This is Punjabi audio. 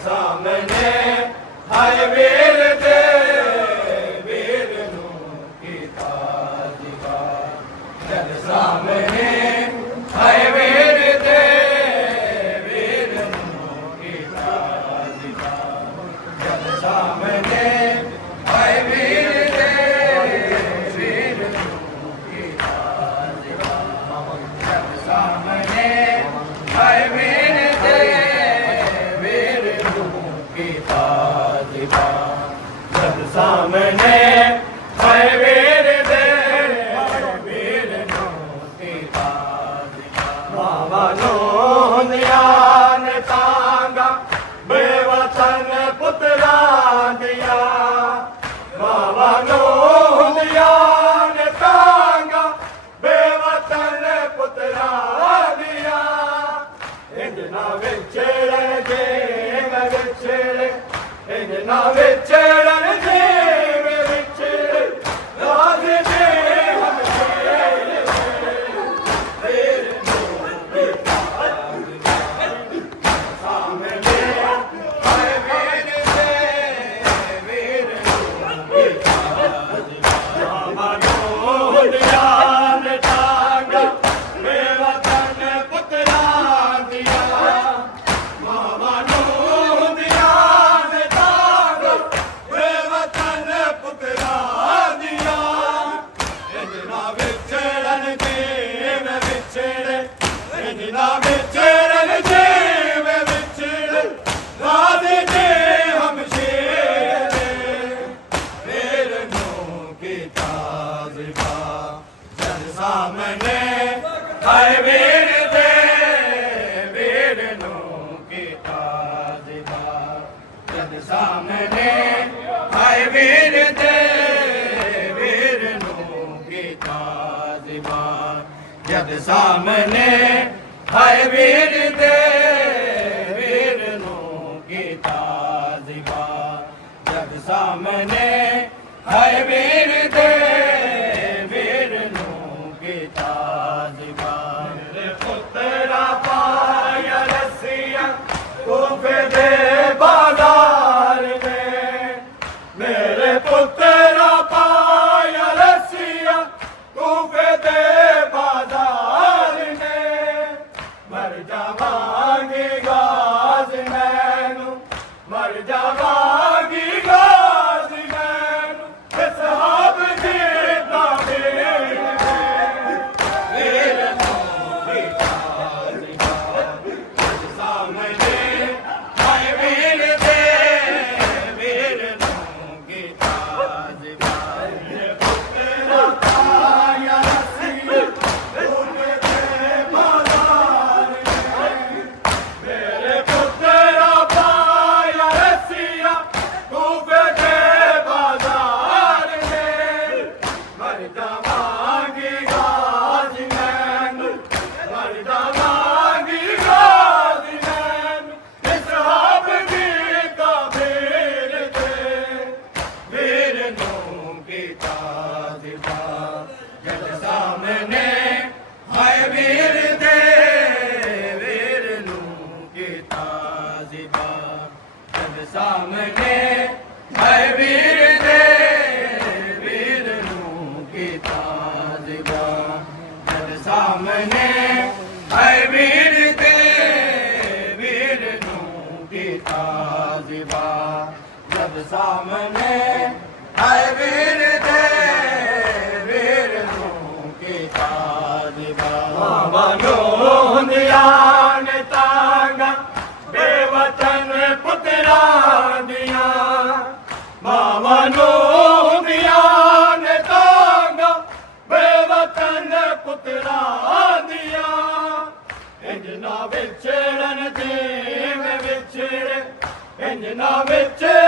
ਸਾਹਮਣੇ ਹਾਏ ਵੀਰ ਦੇ ਵੀਰ ਨੂੰ ਕੀਤਾ ਦਿਵਾ ਜਦ ਸਾਹਮਣੇ ਹਾਏ ਵੀਰ ਦੇ ਵੀਰ ਨੂੰ ਕੀਤਾ ਦਿਵਾ ਜਦ ਸਾਹਮਣੇ ਹਾਏ ਵੀਰ ਦੇ ਵੀਰ ਨੂੰ ਕੀਤਾ ਦਿਵਾ ਜਦ ਸਾਹਮਣੇ ਹਾਏ ਵੀਰ ਦੇ ਵੀਰ ਨੂੰ ਕੀਤਾ ਦਿਵਾ ਜਦ ਸਾਹਮਣੇ ਹਾਏ ਵੀਰ ਦੇ ਵੀਰ ਨੂੰ ਕੀਤਾ ਦਿਵਾ ਮਾਵਾ ਨੂੰ ਨਿਆਨ ਤਾਂਗਾ ਬੇਵਤਨ ਪੁੱਤਰਾਂ ਦੀਆਂ ਮਾਵਾ ਨੂੰ ਨਿਆਨ ਤਾਂਗਾ ਬੇਵਤਨ ਪੁੱਤਰਾਂ ਦੀਆਂ ਇੰਨਾ ਵਿਚਰਨ ਦੇ ਮੈਂ ਵਿਚਰੇ ਇੰਨਾ ਵਿਚਰਨ ਦੇ ਮੈਂ ਵਿਚਰੇ ਰਾਜ ਦੇ ਹਮ ਤੇਰੇ ਵੀਰ ਨੂੰ ਕੀਤਾ ਸਾਹਮਣੇ ਹਾਏ ਵੀਰ ਦੇ ਵੀਰ ਨੂੰ ਕੀਤਾ ਮਾਮਾ ਨੂੰ ਨਿਆਨ ਤਾਂਗਾ ਬੇਵਤਨ ਪੁੱਤਰਾਂ ਦੀਆਂ ਮਾਮਾ ਨੂੰ ਨਿਆਨ ਤਾਂਗਾ ਬੇਵਤਨ ਪੁੱਤਰਾਂ ਦੀਆਂ ਇੰਨਾ ਵਿਚਰਨ ਦੇ ਮੈਂ ਵਿਚਰੇ ਇੰਨਾ ਵਿਚਰਨ ਦੇ ਮੈਂ ਵਿਚਰੇ ਰਾਜ ਦੇ ਹਮਸ਼ੇਰ ਵੀਰ ਨੂੰ ਕੀਤਾ ਦਿਵਾ ਜਦ ਸਾਹਮਣੇ ਹਾਏ ਵੀਰ ਦੇ ਵੀਰ ਨੂੰ ਕੀਤਾ ਦਿਵਾ ਜਦ ਸਾਹਮਣੇ ਹਾਏ ਵੀਰ ਦੇ ਵੀਰ ਨੂੰ ਕੀਤਾ ਦਿਵਾ ਜਦ ਸਾਹਮਣੇ ਹਾਏ ਵੀਰ ਦੇ ਵੀਰ ਨੂੰ ਕੀਤਾ ਦਿਵਾ ਜਦ ਸਾਹਮਣੇ ਹਾਏ ਵੀਰ ਦੇ ਵੀਰ ਨੂੰ ਕੀਤਾ ਦਿਵਾ ਮੇਰੇ ਪੁੱਤਰਾ ਪਾਇਆ ਰੱਸੀਆਂ ਕੋਫੇ ਦੇ ਬਾਜ਼ਾਰ ਨੇ ਮੇਰੇ ਪੁੱਤਰਾ ਪਾਇਆ ਰੱਸੀਆਂ ਕੋਫੇ ਦੇ ਬਾਜ਼ਾਰ ਨੇ ਮਰ ਜਾਵਾਂਗੇ ਗਾਜ਼ ਮੈਨੂੰ ਮਰ ਜਾਵਾਂਗੀ ਗਾਜ਼ ਮੈਨੂੰ ਸਹਾਬ ਦੀ ਤਾਬੀਰ ਵੀਰ ਨੂੰ ਕੀਤਾ ਦਿਵਾ ਸਾਹਮਣੇ ਹਾਏ ਵੀਰ ਦੇ ਵੀਰ ਨੂੰ ਕੀਤਾ ਦਿਵਾ ਮੇਰੇ ਪੁੱਤਰਾ ਪਾਇਆ ਰੱਸੀਆਂ ਕੋਫੇ ਦੇ ਬਾਜ਼ਾਰ ਨੇ ਮੇਰੇ ਪੁੱਤਰਾ ਪਾਇਆ ਰੱਸੀਆਂ ਕੋਫੇ ਦੇ ਬਾਜ਼ਾਰ ਨੇ ਮਰ ਜਾਵਾਂਗੀ ਗਾਜ਼ ਮੈਨੂੰ ਮਰ ਜਾਵਾਂਗੀ ਗਾਜ਼ ਮੈਨੂੰ ਸਹਾਬ ਦੀ ਤਾਬੀਰ ਤੇ ਵੀਰ ਨੂੰ ਕੀਤਾ ਦਿਵਾ ਜਦ ਸਾਹਮਣੇ ਹਾਏ ਵੀਰ ਦੇ ਵੀਰ ਨੂੰ ਕੀਤਾ ਦਿਵਾ ਜਦ ਸਾਹਮਣੇ ਹਾਏ ਵੀਰ ਦੇ ਵੀਰ ਨੂੰ ਕੀਤਾ ਦਿਵਾ ਜਦ ਸਾਹਮਣੇ ਹਾਏ ਵੀਰ ਦੇ ਵੀਰ ਨੂੰ ਕੀਤਾ ਦਿਵਾ ਜਦ ਸਾਹਮਣੇ ਹਾਏ ਵੀਰ ਦੇ ਵੀਰ ਨੂੰ ਕੀਤਾ ਦਿਵਾ ਮਾਮਾ ਨੂੰ ਨਿਆਨ ਤਾਂਗਾ ਬੇਵਤਨ ਪੁੱਤਰਾਂ ਦੀਆਂ ਮਾਮਾ ਨੂੰ ਨਿਆਨ ਤਾਂਗਾ ਬੇਵਤਨ ਪੁੱਤਰਾਂ ਦੀਆਂ ਇੰਨਾ ਵਿਚਰਨ ਦੇ ਮੈਂ ਵਿਚਰੇ ਇੰਨਾ ਵਿਚਰਨ